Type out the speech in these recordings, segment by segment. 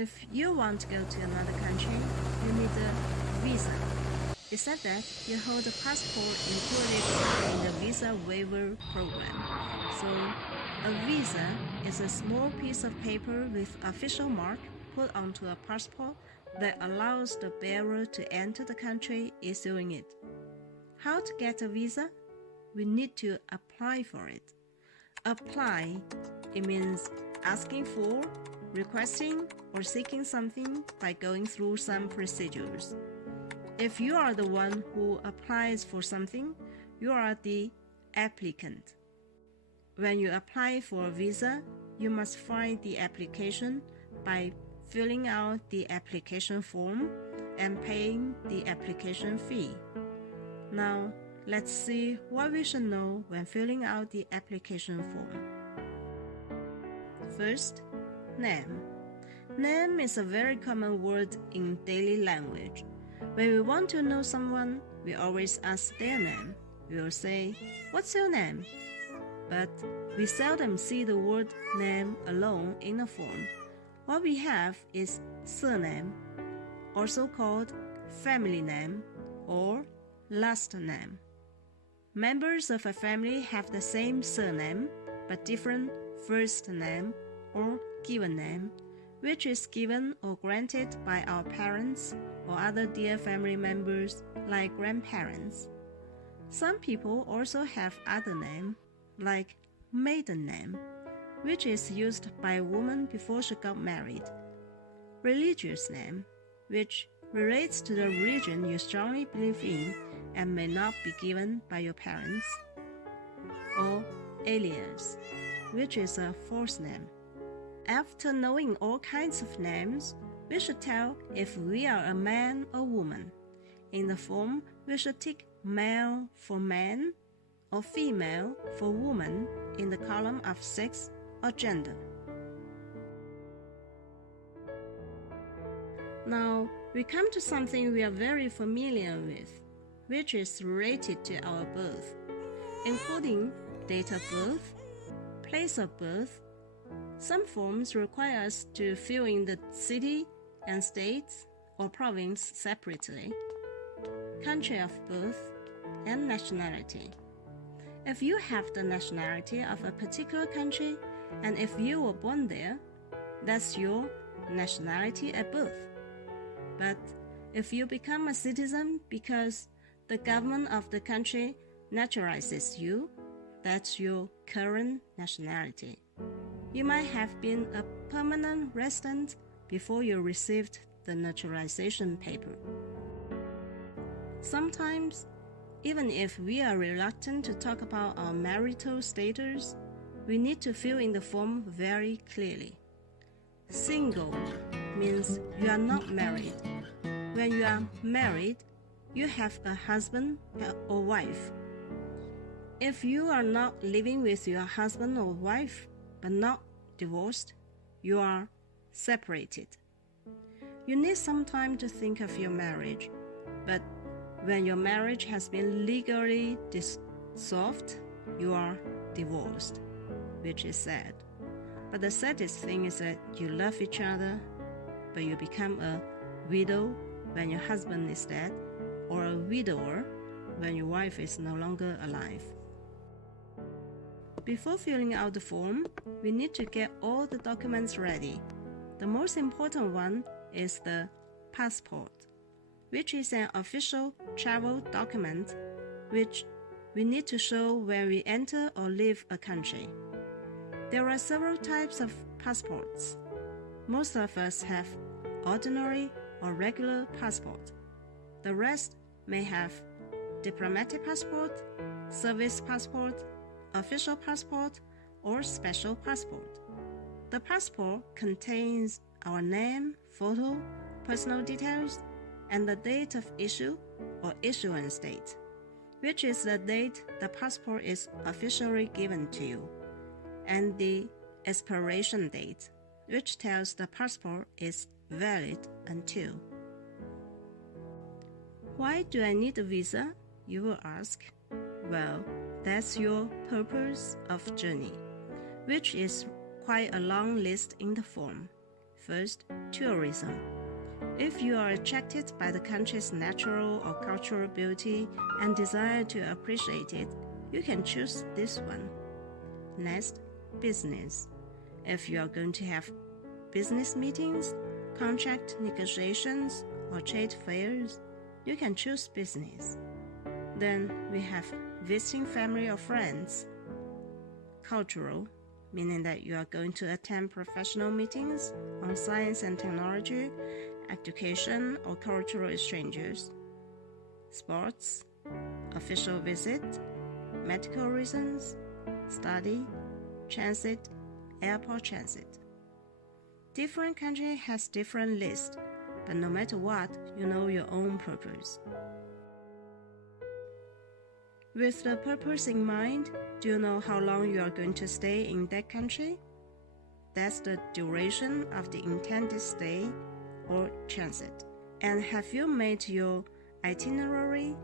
If you want to go to another country, you need a visa. It said that you hold a passport included in the visa waiver program. So, a visa is a small piece of paper with official mark put onto a passport that allows the bearer to enter the country issuing it. How to get a visa? We need to apply for it. Apply, it means asking for, requesting, or seeking something by going through some procedures. If you are the one who applies for something, you are the applicant. When you apply for a visa, you must fill the application by filling out the application form and paying the application fee. Now, let's see what we should know when filling out the application form. First, name. Name is a very common word in daily language. When we want to know someone, we always ask their name. We will say, "What's your name?" But we seldom see the word name alone in a form. What we have is surname, also called family name or last name. Members of a family have the same surname but different first name or given name, which is given or granted by our parents or other dear family members like grandparents. Some people also have other name, like maiden name, which is used by a woman before she got married. Religious name, which relates to the religion you strongly believe in and may not be given by your parents. Or alias, which is a false name. After knowing all kinds of names, we should tell if we are a man or woman. In the form, we should tick male for man or female for woman in the column of sex or gender. Now, we come to something we are very familiar with, which is related to our birth, including date of birth, place of birth. Some forms require us to fill in the city and state or province separately, country of birth, and nationality. If you have the nationality of a particular country, and if you were born there, that's your nationality at birth. But if you become a citizen because the government of the country naturalizes you, that's your current nationality. You might have been a permanent resident before you received the naturalization paper. Sometimes, even if we are reluctant to talk about our marital status, we need to fill in the form very clearly. Single means you are not married. When you are married, you have a husband or wife. If you are not living with your husband or wife, but not divorced, you are separated. You need some time to think of your marriage, but when your marriage has been legally dissolved, you are divorced, which is sad. But the saddest thing is that you love each other, but you become a widow when your husband is dead, or a widower when your wife is no longer alive. Before filling out the form, we need to get all the documents ready. The most important one is the passport, which is an official travel document which we need to show when we enter or leave a country. There are several types of passports. Most of us have ordinary or regular passport. The rest may have diplomatic passport, service passport, official passport, or special passport. The passport contains our name, photo, personal details, and the date of issue or issuance date, which is the date the passport is officially given to you, and the expiration date, which tells the passport is valid until. Why do I need a visa? You will ask. Well, that's your purpose of journey, which is quite a long list in the form. First, tourism. If you are attracted by the country's natural or cultural beauty and desire to appreciate it, you can choose this one. Next, business. If you are going to have business meetings, contract negotiations, or trade fairs, you can choose business. Then we have visiting family or friends. Cultural, meaning that you are going to attend professional meetings on science and technology, education, or cultural exchanges. Sports, official visit, medical reasons, study, transit, airport transit. Different country has different lists, but no matter what, you know your own purpose. With the purpose in mind, do you know how long you are going to stay in that country? That's the duration of the intended stay or transit. And have you made your itinerary,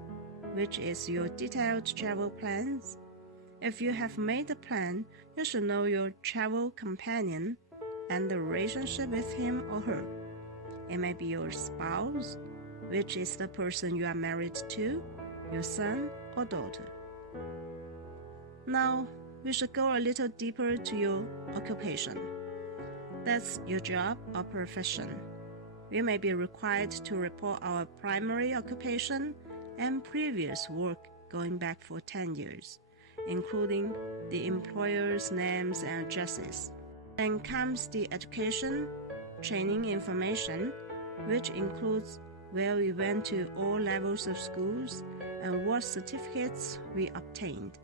which is your detailed travel plans? If you have made a plan, you should know your travel companion and the relationship with him or her. It may be your spouse, which is the person you are married to, your son or daughter. Now, we should go a little deeper to your occupation. That's your job or profession. We may be required to report our primary occupation and previous work going back for 10 years, including the employer's names and addresses. Then comes the education, training information, which includes where we went to all levels of schools and what certificates we obtained.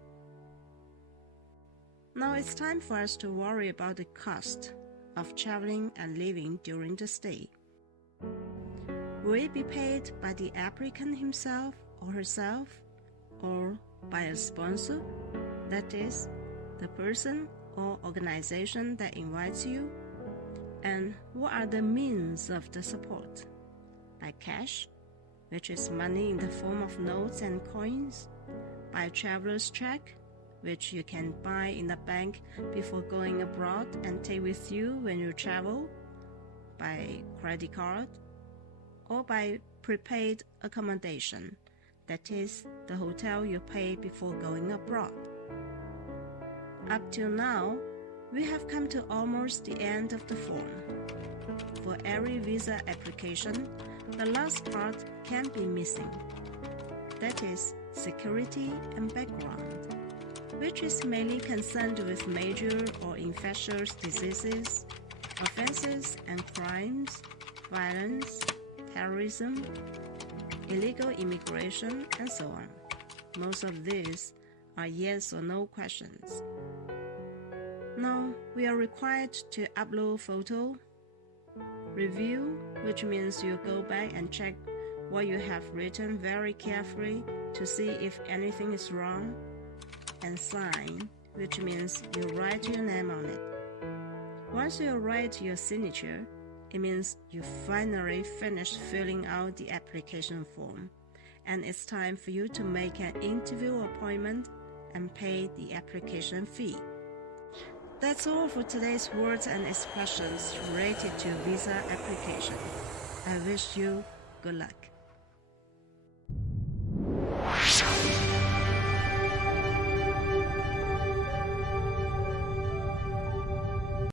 Now it's time for us to worry about the cost of traveling and living during the stay. Will it be paid by the applicant himself or herself, or by a sponsor, that is, the person or organization that invites you? And what are the means of the support? By cash, which is money in the form of notes and coins, by traveler's check, which you can buy in the bank before going abroad and take with you when you travel, by credit card, or by prepaid accommodation, that is, the hotel you pay before going abroad. Up till now, we have come to almost the end of the form. For every visa application, the last part can be missing. That is security and background, which is mainly concerned with major or infectious diseases, offenses and crimes, violence, terrorism, illegal immigration, and so on. Most of these are yes or no questions. Now, we are required to upload photo, review, which means you go back and check what you have written very carefully to see if anything is wrong, and sign, which means you write your name on it. Once you write your signature, it means you finally finished filling out the application form, and it's time for you to make an interview appointment and pay the application fee. That's all for today's words and expressions related to visa application. I wish you good luck.